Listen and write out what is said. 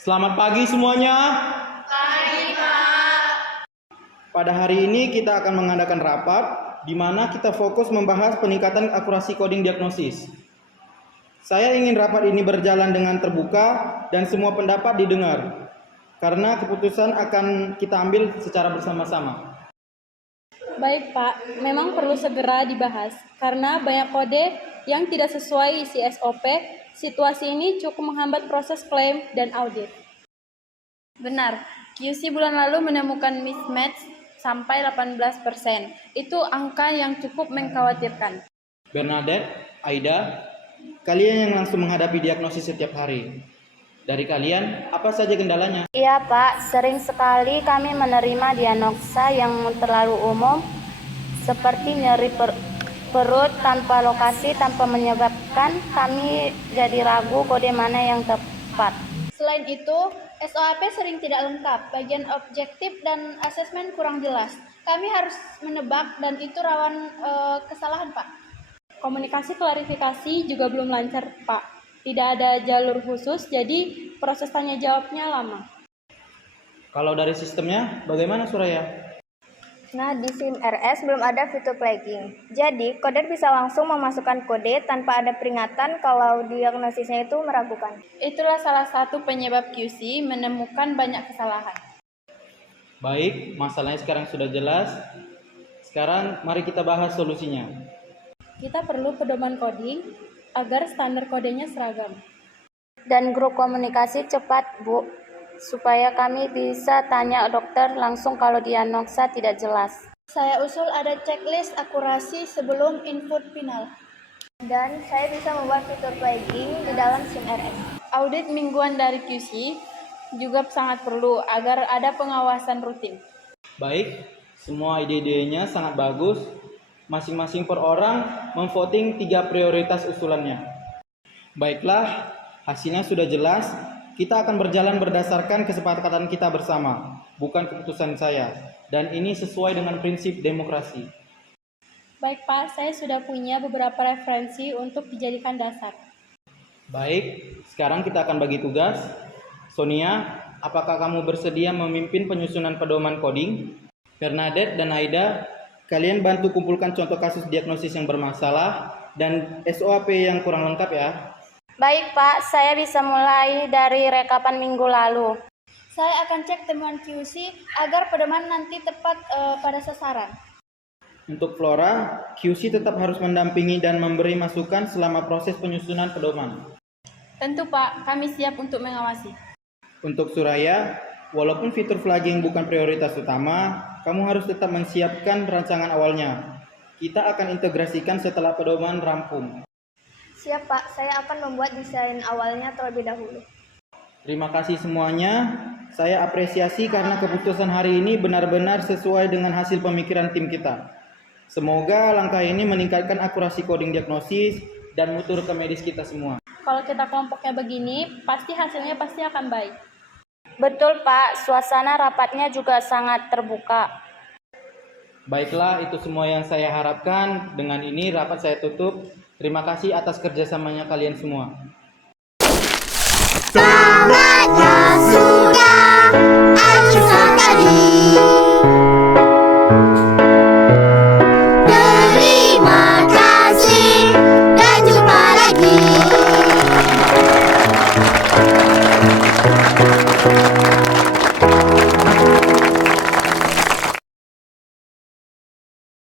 Selamat pagi semuanya. Pagi, Pak. Pada hari ini kita akan mengadakan rapat di mana kita fokus membahas peningkatan akurasi coding diagnosis. Saya ingin rapat ini berjalan dengan terbuka dan semua pendapat didengar, karena keputusan akan kita ambil secara bersama-sama. Baik Pak, memang perlu segera dibahas karena banyak kode yang tidak sesuai isi SOP. Situasi ini cukup menghambat proses klaim dan audit. Benar, QC bulan lalu menemukan mismatch sampai 18%. Itu angka yang cukup mengkhawatirkan. Bernadette, Aida, kalian yang langsung menghadapi diagnosis setiap hari. Dari kalian, apa saja kendalanya? Iya Pak, sering sekali kami menerima diagnosa yang terlalu umum seperti nyeri perut tanpa lokasi tanpa menyebabkan kami jadi ragu kode mana yang tepat. Selain itu, SOAP sering tidak lengkap, bagian objektif dan asesmen kurang jelas. Kami harus menebak dan itu rawan kesalahan, Pak. Komunikasi klarifikasi juga belum lancar Pak. Tidak ada jalur khusus, jadi proses tanya jawabnya lama. Kalau dari sistemnya, bagaimana Suraya? Nah, di SIM RS belum ada fitur flagging. Jadi, coder bisa langsung memasukkan kode tanpa ada peringatan kalau diagnosisnya itu meragukan. Itulah salah satu penyebab QC menemukan banyak kesalahan. Baik, masalahnya sekarang sudah jelas. Sekarang mari kita bahas solusinya. Kita perlu pedoman coding agar standar kodenya seragam. Dan grup komunikasi cepat, Bu, supaya kami bisa tanya dokter langsung kalau diagnosa tidak jelas. Saya usul ada checklist akurasi sebelum input final. Dan saya bisa membuat fitur flagging di dalam SIM RS. Audit mingguan dari QC juga sangat perlu agar ada pengawasan rutin. Baik, semua ide-idenya sangat bagus. Masing-masing per orang memvoting 3 prioritas usulannya. Baiklah, hasilnya sudah jelas. Kita akan berjalan berdasarkan kesepakatan kita bersama, bukan keputusan saya. Dan ini sesuai dengan prinsip demokrasi. Baik Pak, saya sudah punya beberapa referensi untuk dijadikan dasar. Baik, sekarang kita akan bagi tugas. Sonia, apakah kamu bersedia memimpin penyusunan pedoman coding? Bernadette dan Aida, kalian bantu kumpulkan contoh kasus diagnosis yang bermasalah dan SOAP yang kurang lengkap ya. Baik Pak, saya bisa mulai dari rekapan minggu lalu. Saya akan cek temuan QC agar pedoman nanti tepat pada sasaran. Untuk Flora, QC tetap harus mendampingi dan memberi masukan selama proses penyusunan pedoman. Tentu Pak, kami siap untuk mengawasi. Untuk Suraya, walaupun fitur flagging bukan prioritas utama, kamu harus tetap menyiapkan rancangan awalnya. Kita akan integrasikan setelah pedoman rampung. Siap Pak, saya akan membuat desain awalnya terlebih dahulu. Terima kasih semuanya. Saya apresiasi karena keputusan hari ini benar-benar sesuai dengan hasil pemikiran tim kita. Semoga langkah ini meningkatkan akurasi coding diagnosis dan mutu rekam medis kita semua. Kalau kita kelompoknya begini, pasti hasilnya pasti akan baik. Betul Pak, suasana rapatnya juga sangat terbuka. Baiklah, itu semua yang saya harapkan. Dengan ini rapat saya tutup. Terima kasih atas kerjasamanya kalian semua. Sahabatnya sudah ajukan tadi. Terima kasih dan jumpa lagi.